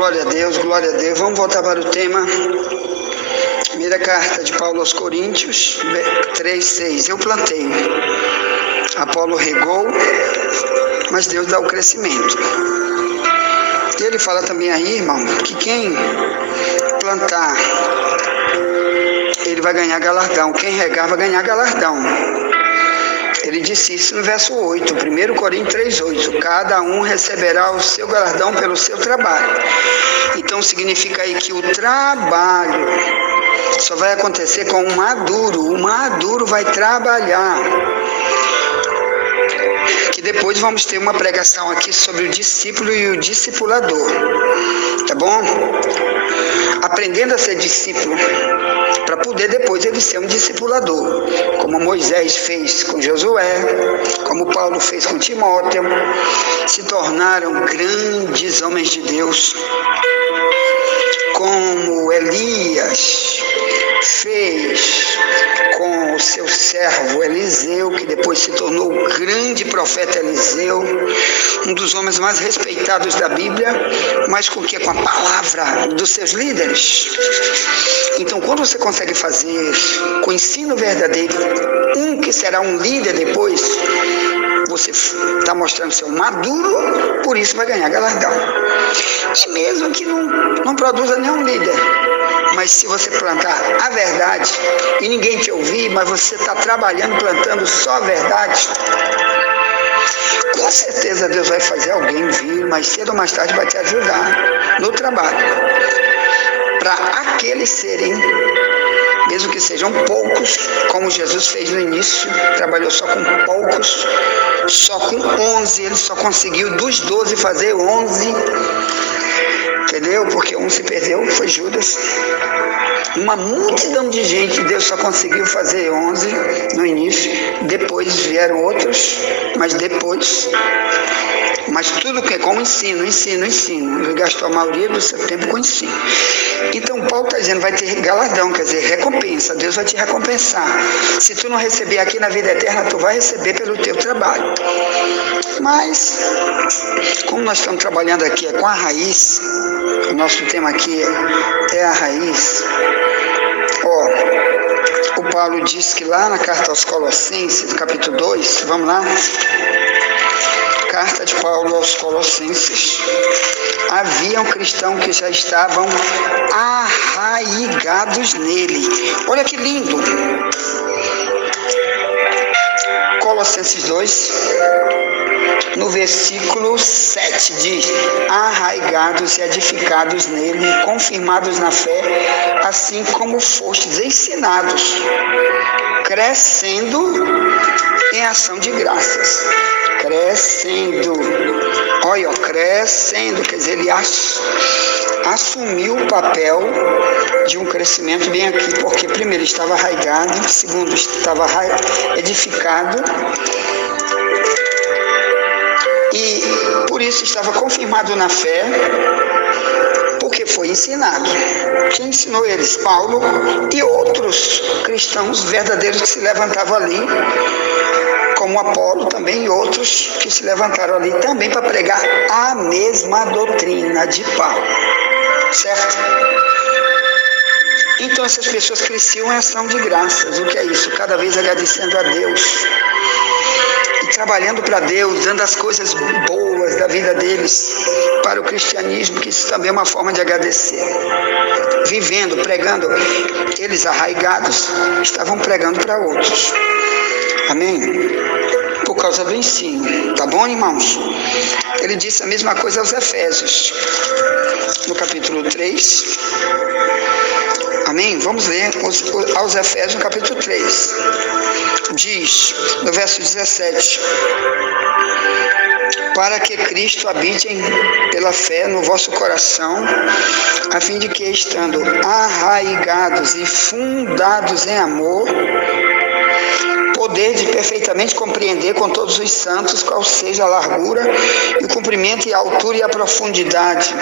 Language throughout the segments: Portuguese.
Glória a Deus, glória a Deus. Vamos voltar para o tema. Primeira carta de Paulo aos Coríntios, 3:6. Eu plantei, Apolo regou, mas Deus dá o crescimento. E ele fala também aí, irmão, que quem plantar, ele vai ganhar galardão. Quem regar vai ganhar galardão. Ele disse isso no verso 8, 1 Coríntios 3:8. Cada um receberá o seu galardão pelo seu trabalho. Então significa aí que o trabalho só vai acontecer com o maduro. O maduro vai trabalhar. Que depois vamos ter uma pregação aqui sobre o discípulo e o discipulador. Tá bom? Aprendendo a ser discípulo, para poder depois ele ser um discipulador, como Moisés fez com Josué, como Paulo fez com Timóteo, se tornaram grandes homens de Deus, como Elias fez com o seu servo Eliseu, que depois se tornou o grande profeta Eliseu, um dos homens mais respeitados da Bíblia, mas com a palavra dos seus líderes. Então, quando você consegue fazer com o ensino verdadeiro, que será um líder depois, você está mostrando ser um maduro, por isso vai ganhar galardão. E mesmo que não produza nenhum líder, mas se você plantar a verdade e ninguém te ouvir, mas você está trabalhando, plantando só a verdade, com certeza Deus vai fazer alguém vir, mais cedo ou mais tarde vai te ajudar no trabalho, para aqueles serem, mesmo que sejam poucos, como Jesus fez no início, trabalhou só com poucos, só com 11, ele só conseguiu dos 12 fazer 11, entendeu? Porque um se perdeu, foi Judas. Uma multidão de gente, Deus só conseguiu fazer 11 no início, depois vieram outros, mas tudo que é com ensino. Ele gastou a maioria do seu tempo com ensino. Então Paulo está dizendo, vai ter galardão, quer dizer, recompensa, Deus vai te recompensar. Se tu não receber aqui na vida eterna, tu vai receber pelo teu trabalho. Mas, como nós estamos trabalhando aqui com a raiz, o nosso tema aqui é a raiz. O Paulo diz que lá na carta aos Colossenses, capítulo 2, vamos lá? Carta de Paulo aos Colossenses. Havia um cristão que já estavam arraigados nele. Olha que lindo. Colossenses 2, no versículo 7 diz: arraigados e edificados nele, confirmados na fé, assim como fostes ensinados, crescendo em ação de graças. Crescendo, quer dizer, ele assumiu o papel de um crescimento bem aqui, porque primeiro estava arraigado, segundo estava edificado, e por isso estava confirmado na fé, porque foi ensinado. Quem ensinou eles? Paulo e outros cristãos verdadeiros que se levantavam ali, como Apolo também, e outros que se levantaram ali também para pregar a mesma doutrina de Paulo, certo? Então essas pessoas cresciam em ação de graças. O que é isso? Cada vez agradecendo a Deus e trabalhando para Deus, dando as coisas boas da vida deles para o cristianismo, que isso também é uma forma de agradecer. Vivendo, pregando, eles arraigados estavam pregando para outros. Amém? Por causa do ensino, tá bom, irmãos? Ele disse a mesma coisa aos Efésios, no capítulo 3. Amém? Vamos ler aos Efésios, no capítulo 3. Diz, no verso 17: para que Cristo habite pela fé no vosso coração, a fim de que, estando arraigados e fundados em amor, poder de perfeitamente compreender com todos os santos qual seja a largura e o comprimento e a altura e a profundidade,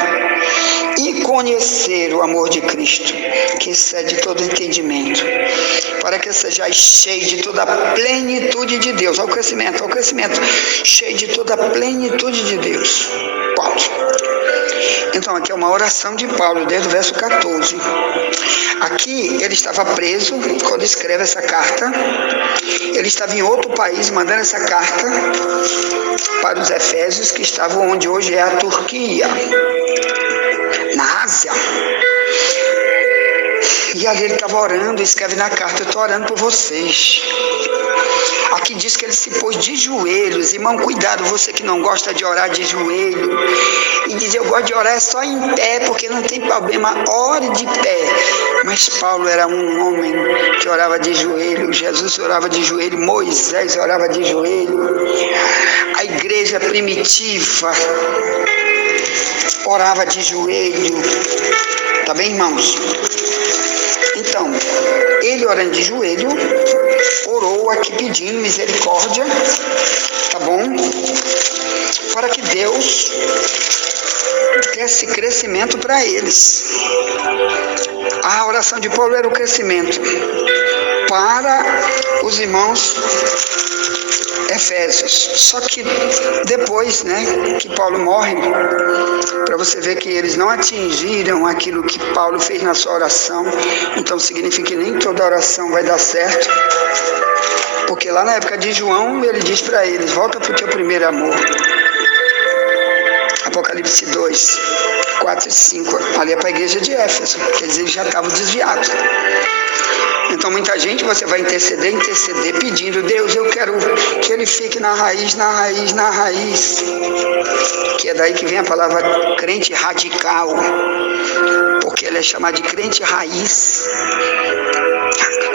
e conhecer o amor de Cristo, que excede todo entendimento, para que sejais cheios de toda a plenitude de Deus. Ao crescimento, cheio de toda a plenitude de Deus. Ponto. Então, aqui é uma oração de Paulo, desde o verso 14. Aqui, ele estava preso quando escreve essa carta. Ele estava em outro país, mandando essa carta para os Efésios, que estavam onde hoje é a Turquia, na Ásia. E ali ele estava orando, escreve na carta: eu estou orando por vocês. Aqui diz que ele se pôs de joelhos. Irmão, cuidado, você que não gosta de orar de joelho e diz: eu gosto de orar só em pé, porque não tem problema, ore de pé. Mas Paulo era um homem que orava de joelho, Jesus orava de joelho, Moisés orava de joelho, a igreja primitiva orava de joelho. Tá bem, irmãos? Então, ele orando de joelho, orou aqui pedindo misericórdia, tá bom? Para que Deus desse crescimento para eles. A oração de Paulo era o crescimento para os irmãos Efésios. Só que depois, que Paulo morre, para você ver que eles não atingiram aquilo que Paulo fez na sua oração, então significa que nem toda oração vai dar certo, porque lá na época de João, ele diz para eles: volta para o teu primeiro amor. Apocalipse 2, 4 e 5, ali é para a igreja de Éfeso, quer dizer, eles já estavam desviados. Então muita gente, você vai interceder, pedindo: Deus, eu quero que ele fique na raiz, que é daí que vem a palavra crente radical, porque ele é chamado de crente raiz.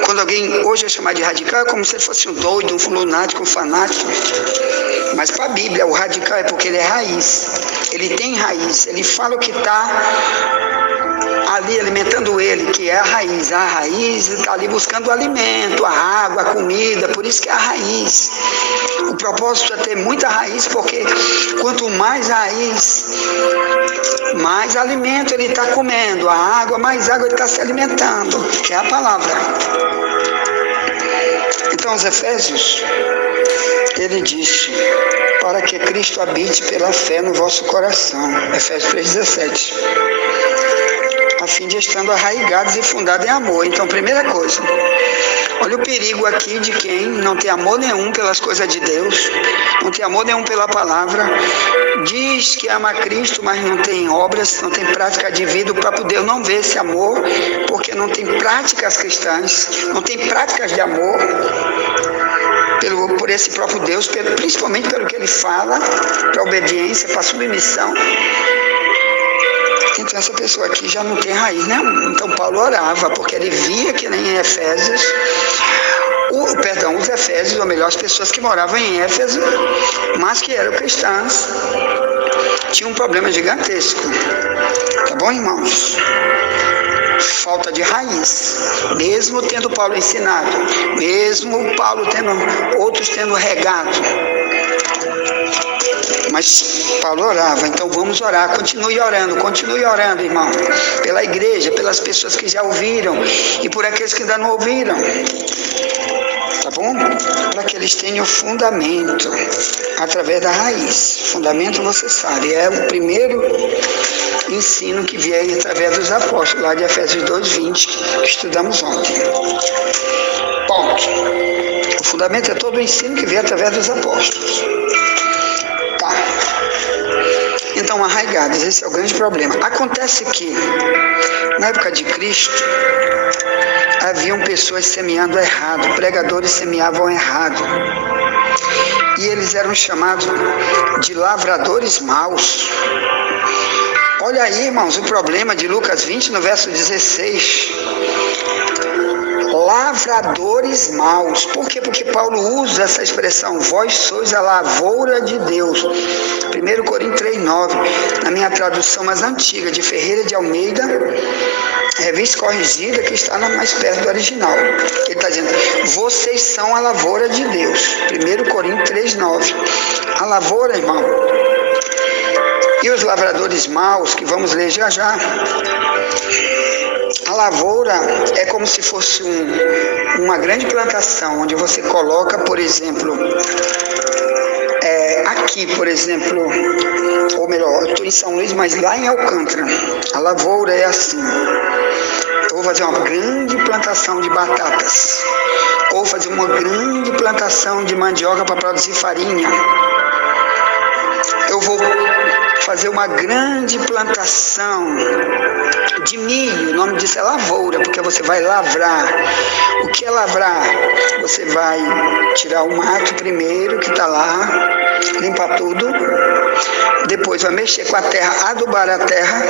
Quando alguém hoje é chamado de radical, é como se ele fosse um doido, um lunático, um fanático. Mas para a Bíblia, o radical é porque ele é raiz, ele tem raiz, ele fala o que está ali alimentando ele, que é a raiz está ali buscando o alimento, a água, a comida, por isso que é a raiz. O propósito é ter muita raiz, porque quanto mais raiz, mais alimento ele está comendo, a água, mais água ele está se alimentando, que é a palavra. Então, os Efésios, ele disse: para que Cristo habite pela fé no vosso coração, Efésios 3,17. A fim de estando arraigados e fundados em amor. Então, primeira coisa, olha o perigo aqui de quem não tem amor nenhum pelas coisas de Deus, não tem amor nenhum pela palavra, diz que ama Cristo, mas não tem obras, não tem prática de vida. O próprio Deus não vê esse amor, porque não tem práticas cristãs, não tem práticas de amor por esse próprio Deus, principalmente pelo que ele fala, para a obediência, para a submissão. Então essa pessoa aqui já não tem raiz nenhuma. Então Paulo orava, porque ele via que nem em Efésios, os Efésios, ou melhor, as pessoas que moravam em Éfeso, mas que eram cristãs, tinham um problema gigantesco. Tá bom, irmãos? Falta de raiz, mesmo tendo Paulo ensinado, mesmo Paulo outros tendo regado, mas Paulo orava. Então vamos orar, continue orando, irmão, pela igreja, pelas pessoas que já ouviram e por aqueles que ainda não ouviram, tá bom? Para que eles tenham fundamento através da raiz. Fundamento, você sabe, é o primeiro ensino que veio através dos apóstolos, lá de Efésios 2:20, que estudamos ontem. Ponto. O fundamento é todo o ensino que veio através dos apóstolos. Tá. Então, arraigados, esse é o grande problema. Acontece que, na época de Cristo, haviam pessoas semeando errado, pregadores semeavam errado. E eles eram chamados de lavradores maus. Olha aí, irmãos, o problema de Lucas 20, no verso 16. Lavradores maus. Por quê? Porque Paulo usa essa expressão: vós sois a lavoura de Deus. 1 Coríntios 3:9, na minha tradução mais antiga, de Ferreira de Almeida, revista corrigida, que está mais perto do original. Ele está dizendo: vocês são a lavoura de Deus. 1 Coríntios 3:9. A lavoura, irmão. E os lavradores maus, que vamos ler já já. A lavoura é como se fosse uma grande plantação, onde você coloca, por exemplo, aqui, por exemplo, ou melhor, eu estou em São Luís, mas lá em Alcântara, a lavoura é assim. Eu vou fazer uma grande plantação de batatas, ou fazer uma grande plantação de mandioca para produzir farinha. Eu vou fazer uma grande plantação de milho, o nome disso é lavoura, porque você vai lavrar. O que é lavrar? Você vai tirar o mato primeiro, que está lá, limpar tudo, depois vai mexer com a terra, adubar a terra,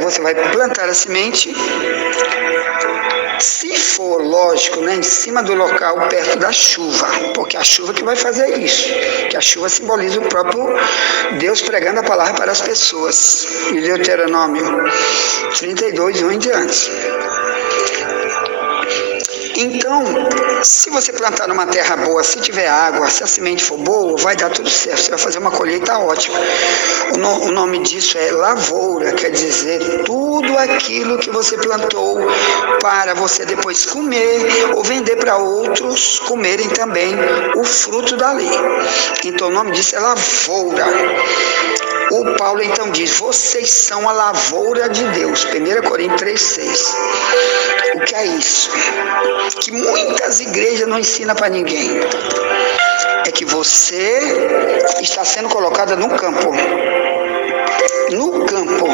você vai plantar a semente, se for lógico, né, em cima do local, perto da chuva, porque a chuva que vai fazer isso, que a chuva simboliza o próprio Deus pregando a palavra para as pessoas, em Deuteronômio 32, 1 em diante. Então, se você plantar numa terra boa, se tiver água, se a semente for boa, vai dar tudo certo, você vai fazer uma colheita ótima. O nome disso é lavoura, quer dizer, tudo aquilo que você plantou para você depois comer ou vender para outros comerem também o fruto dali. Então, o nome disso é lavoura. O Paulo então diz, vocês são a lavoura de Deus, 1 Coríntios 3,6. O que é isso? Que muitas igrejas não ensinam para ninguém. É que você está sendo colocada no campo. No campo.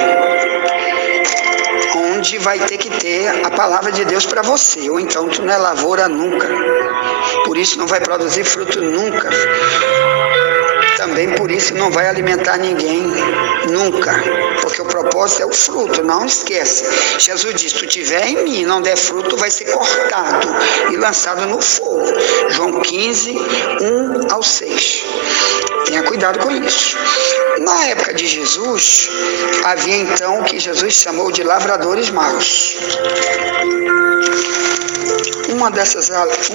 Onde vai ter que ter a palavra de Deus para você. Ou então tu não é lavoura nunca. Por isso não vai produzir fruto nunca. Também por isso não vai alimentar ninguém, nunca, porque o propósito é o fruto, não esquece. Jesus disse, tu tiver em mim, não der fruto, vai ser cortado e lançado no fogo. João 15, 1 ao 6. Tenha cuidado com isso. Na época de Jesus, havia então o que Jesus chamou de lavradores maus.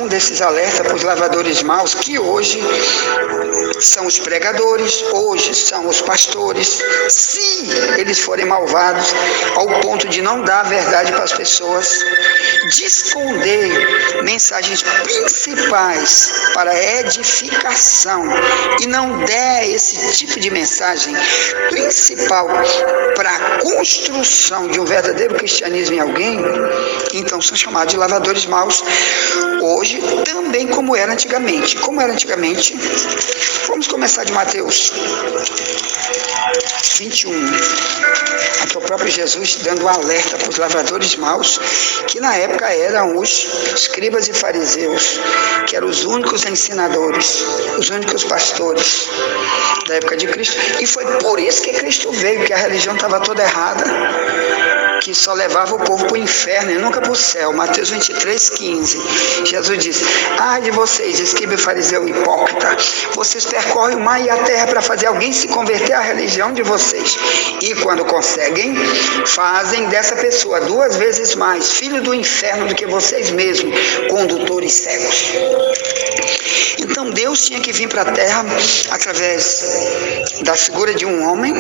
Um desses alerta para os lavradores maus, que hoje são os pregadores, hoje são os pastores, se eles forem malvados ao ponto de não dar a verdade para as pessoas, de esconder mensagens principais para edificação e não der esse tipo de mensagem principal para a construção de um verdadeiro cristianismo em alguém, então são chamados de lavradores maus hoje, também como era antigamente. Como era antigamente, vamos começar de Mateus 21. Aqui o próprio Jesus dando um alerta para os lavradores maus, que na época eram os escribas e fariseus, que eram os únicos ensinadores, os únicos pastores da época de Cristo. E foi por isso que Cristo veio, que a religião estava toda errada, que só levava o povo para o inferno e nunca para o céu. Mateus 23, 15. Jesus disse, ai de vocês, escriba e fariseu hipócrita, vocês percorrem o mar e a terra para fazer alguém se converter à religião de vocês. E quando conseguem, fazem dessa pessoa 2 vezes mais filho do inferno do que vocês mesmos, condutores cegos. Então Deus tinha que vir para a terra através da figura de um homem,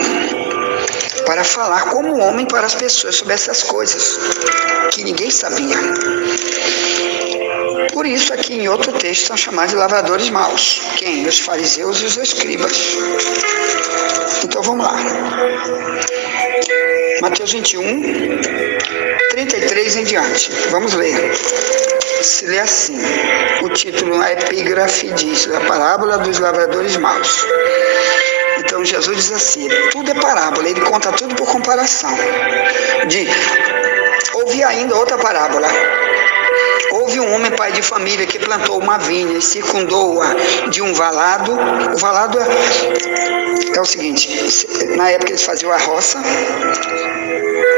para falar como homem para as pessoas sobre essas coisas que ninguém sabia. Por isso aqui em outro texto são chamados de lavradores maus. Quem? Os fariseus e os escribas. Então vamos lá. Mateus 21, 33 em diante. Vamos ler. Se lê assim. O título, a epígrafe diz, a parábola dos lavradores maus. Então Jesus diz assim, tudo é parábola, ele conta tudo por comparação. Ouvi ainda outra parábola. Houve um homem pai de família que plantou uma vinha e circundou-a de um valado. O valado é o seguinte, na época eles faziam a roça,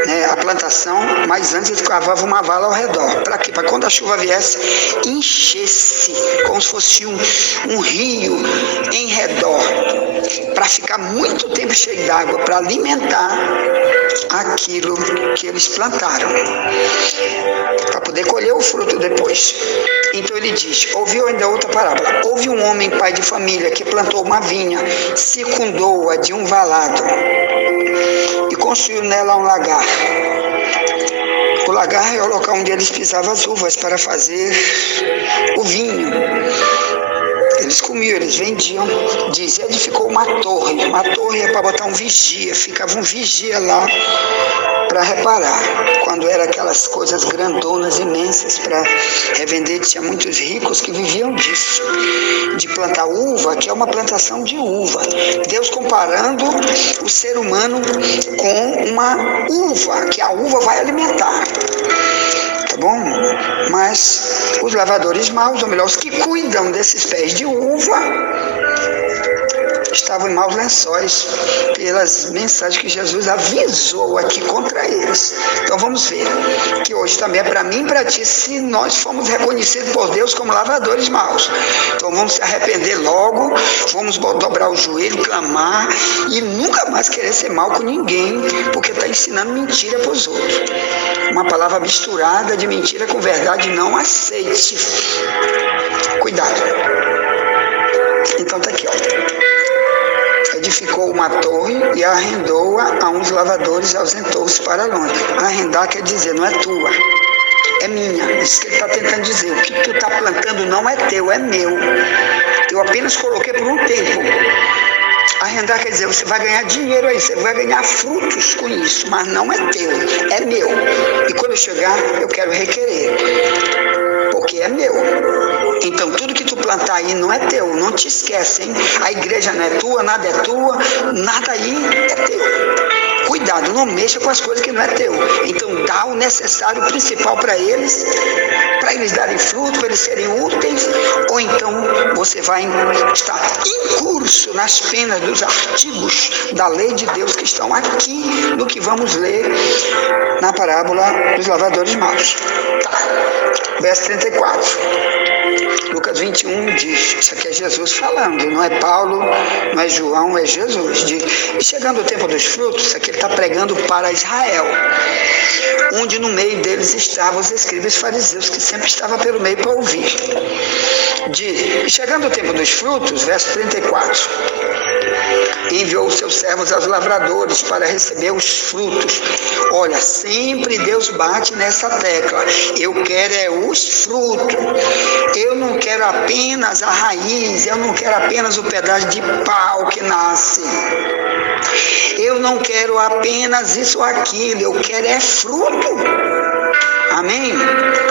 né, a plantação, mas antes eles cavavam uma vala ao redor. Para quê? Para quando a chuva viesse, enchesse, como se fosse um rio em redor, para ficar muito tempo cheio d'água, para alimentar aquilo que eles plantaram, para poder colher o fruto depois. Então ele diz, ouviu ainda outra parábola, houve um homem pai de família que plantou uma vinha, circundou-a de um valado e construiu nela um lagar. O lagar é o local onde eles pisavam as uvas para fazer o vinho. Eles comiam, eles vendiam. Diz, edificou uma torre. Uma torre é para botar um vigia. Ficava um vigia lá para reparar. Quando eram aquelas coisas grandonas, imensas, para revender, tinha muitos ricos que viviam disso. De plantar uva, que é uma plantação de uva. Deus comparando o ser humano com uma uva, que a uva vai alimentar. Tá bom? Mas os lavradores maus, ou melhor, os que cuidam desses pés de uva, estavam em maus lençóis pelas mensagens que Jesus avisou aqui contra eles. Então vamos ver que hoje também é para mim e para ti, se nós fomos reconhecidos por Deus como lavradores maus. Então vamos se arrepender logo, vamos dobrar o joelho, clamar e nunca mais querer ser mal com ninguém, porque está ensinando mentira para os outros. Uma palavra misturada de mentira com verdade, não aceite. Cuidado. Então tá aqui, ó. Edificou uma torre e arrendou-a a uns lavradores e ausentou-se para longe. Arrendar quer dizer, não é tua, é minha. Isso que ele está tentando dizer. O que tu está plantando não é teu, é meu. Eu apenas coloquei por um tempo. Arrendar quer dizer, você vai ganhar dinheiro aí, você vai ganhar frutos com isso, mas não é teu, é meu. E quando eu chegar, eu quero requerer, porque é meu. Então, tudo que tu plantar aí não é teu, não te esquece, hein? A igreja não é tua, nada é tua, nada aí é teu. Cuidado, não mexa com as coisas que não é teu. Então, dá o necessário principal para eles darem fruto, para eles serem úteis, ou então você vai estar em curso nas penas dos artigos da lei de Deus que estão aqui no que vamos ler na parábola dos lavradores maus. Tá. Verso 34. Lucas 21 diz, isso aqui é Jesus falando, não é Paulo, não é João, é Jesus. Diz, e chegando o tempo dos frutos, isso aqui ele está pregando para Israel, onde no meio deles estavam os escribas e fariseus, que sempre estavam pelo meio para ouvir. Diz, e chegando o tempo dos frutos, verso 34, enviou os seus servos aos lavradores para receber os frutos. Olha, sempre Deus bate nessa tecla. Eu quero é os frutos. Eu não quero apenas a raiz, eu não quero apenas o pedaço de pau que nasce. Eu não quero apenas isso ou aquilo, eu quero é fruto. Amém?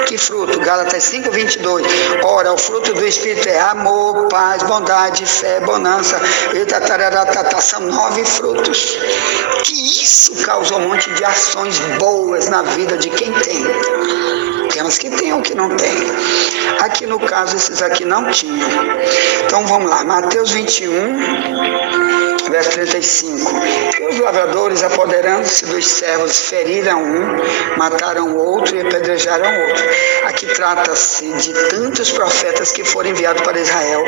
Que fruto? Gálatas 5:22. Ora, o fruto do Espírito é amor, paz, bondade, fé, bonança. São 9 frutos. Que isso causa um monte de ações boas na vida de quem tem. Temos que tem ou que não tem. Aqui no caso, esses aqui não tinham. Então vamos lá, Mateus 21, verso 35. Os lavradores, apoderando-se dos servos, feriram um, mataram o outro e apedrejaram o outro. Aqui trata-se de tantos profetas que foram enviados para Israel,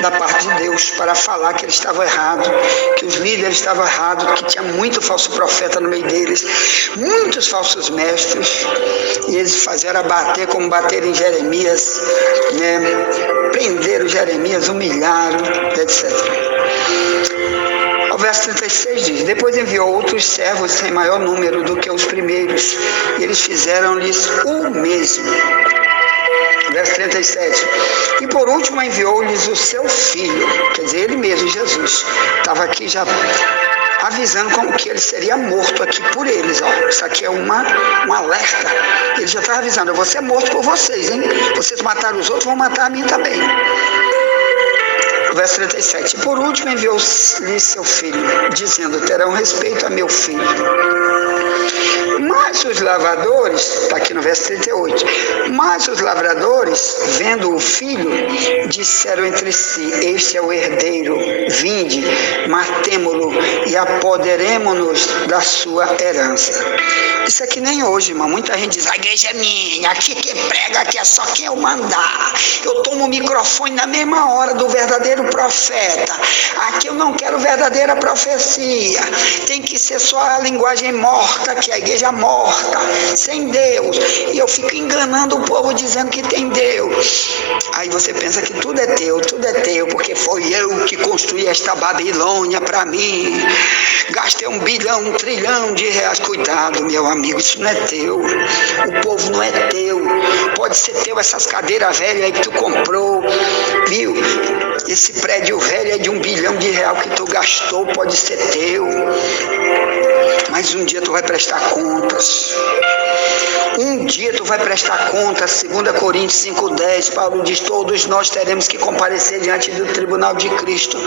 da parte de Deus, para falar que eles estavam errados, que os líderes estavam errados, que tinha muito falso profeta no meio deles, muitos falsos mestres, e eles fizeram abater como bateram em Jeremias, né? Prenderam Jeremias, humilharam, etc. O verso 36 diz, depois enviou outros servos sem maior número do que os primeiros, e eles fizeram-lhes o mesmo. Verso 37. E por último enviou-lhes o seu filho, quer dizer, ele mesmo, Jesus. Estava aqui já avisando como que ele seria morto aqui por eles. Ó. Isso aqui é um alerta. Ele já estava avisando, eu vou ser morto por vocês, hein? Vocês mataram os outros, vão matar a mim também. Verso 37. E por último enviou-lhes seu filho, dizendo, terão respeito a meu filho. Mas os lavradores, está aqui no verso 38, mas os lavradores, vendo o filho, disseram entre si, este é o herdeiro, vinde, matemo-lo e apoderemo-nos da sua herança. Isso aqui nem hoje, irmão. Muita gente diz, a igreja é minha, aqui quem prega, aqui é só quem eu mandar. Eu tomo o microfone na mesma hora do verdadeiro profeta. Aqui eu não quero verdadeira profecia. Tem que ser só a linguagem morta, que é a igreja morta, sem Deus. E eu fico enganando o povo dizendo que tem Deus. Aí você pensa que tudo é teu, porque foi eu que construí esta Babilônia para mim. Gastei 1 bilhão, 1 trilhão de reais. Cuidado, meu amigo, isso não é teu. O povo não é teu. Pode ser teu essas cadeiras velhas aí que tu comprou, viu? Esse prédio velho é de 1 bilhão de reais que tu gastou, pode ser teu. Mas um dia tu vai prestar contas. Um dia tu vai prestar contas. 2 Coríntios 5,10, Paulo diz: todos nós teremos que comparecer diante do tribunal de Cristo,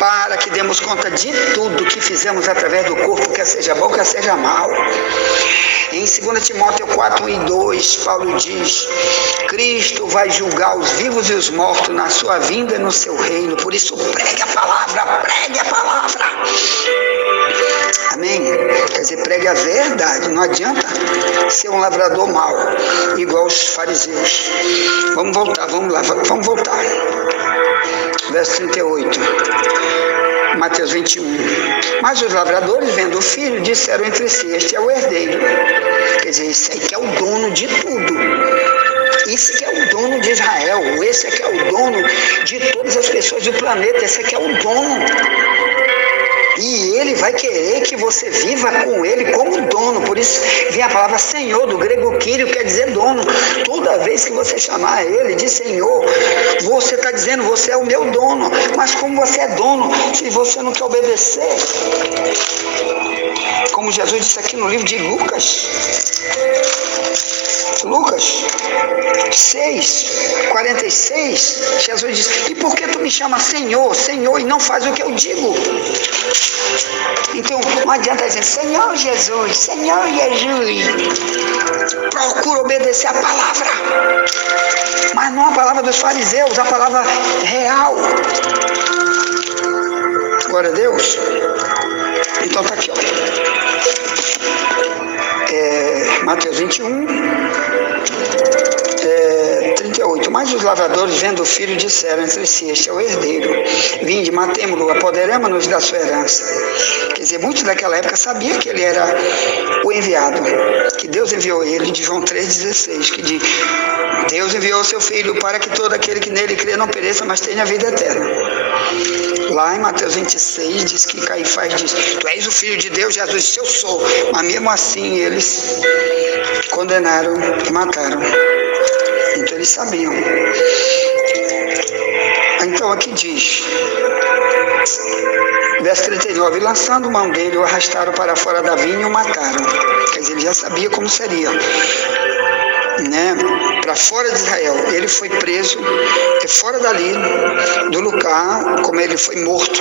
para que demos conta de tudo que fizemos através do corpo, quer seja bom, quer seja mal. Em 2 Timóteo 4:2, Paulo diz: Cristo vai julgar os vivos e os mortos na sua vinda e no seu reino. Por isso, pregue a palavra, pregue a palavra. Amém? Quer dizer, pregue a verdade. Não adianta ser um lavrador mau, igual os fariseus. Vamos voltar, vamos lá, vamos voltar. Verso 38. Mateus 21. Mas os lavradores, vendo o filho, disseram entre si: este é o herdeiro. Quer dizer, esse aí que é o dono de tudo. Esse que é o dono de Israel. Esse que é o dono de todas as pessoas do planeta. Esse aqui é o dono. E ele vai querer que você viva com ele como dono. Por isso vem a palavra Senhor, do grego Kyrio, quer dizer dono. Toda vez que você chamar ele de Senhor, você está dizendo: você é o meu dono. Mas como você é dono, se você não quer obedecer? Como Jesus disse aqui no livro de Lucas 6:46, Jesus diz: e por que tu me chamas Senhor, Senhor, e não faz o que eu digo? Então não adianta dizer Senhor Jesus, Senhor Jesus. Procura obedecer a palavra, mas não a palavra dos fariseus, a palavra real. Glória a Deus. Então está aqui, ó. Mateus 21, 38. Mas os lavradores, vendo o filho, disseram entre si: este é o herdeiro. Vinde, matemo-lo, apoderemo-nos da sua herança. Quer dizer, muitos daquela época sabiam que ele era o enviado, que Deus enviou ele, de João 3,16, que diz: Deus enviou o seu filho para que todo aquele que nele crê não pereça, mas tenha vida eterna. Lá em Mateus 26 diz que Caifás diz: tu és o filho de Deus? Jesus disse: eu sou. Mas mesmo assim eles condenaram e mataram. Então eles sabiam. Então aqui diz, verso 39, lançando mão dele, o arrastaram para fora da vinha e o mataram. Quer dizer, ele já sabia como seria, né? Para fora de Israel. Ele foi preso fora dali do lugar, como ele foi morto,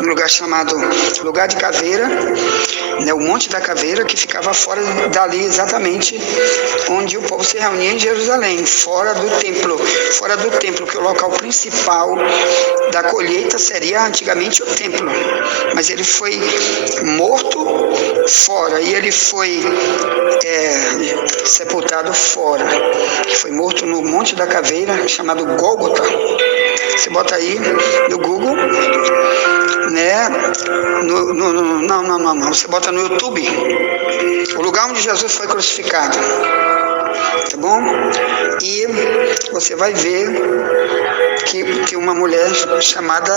num lugar chamado Lugar de Caveira, né? O Monte da Caveira, que ficava fora dali, exatamente onde o povo se reunia em Jerusalém, fora do templo, que o local principal da colheita seria antigamente o templo. Mas ele foi morto fora, e ele foi sepultado fora. Foi morto no Monte da Caveira, chamado Gólgota. Você bota aí no Google, né? Não. Você bota no YouTube o lugar onde Jesus foi crucificado. Tá bom? E você vai ver que uma mulher chamada,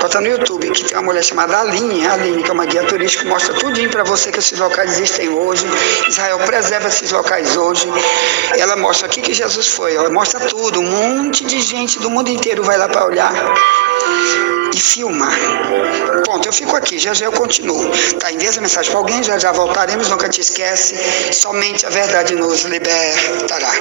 bota no YouTube, que tem uma mulher chamada Aline, que é uma guia turística, que mostra tudinho para você que esses locais existem hoje. Israel preserva esses locais hoje. Ela mostra aqui que Jesus foi, ela mostra tudo. Um monte de gente do mundo inteiro vai lá para olhar e filmar. Ponto, eu fico aqui, já eu continuo. Tá, envia essa mensagem para alguém, já voltaremos, nunca te esquece, somente a verdade nos libertará.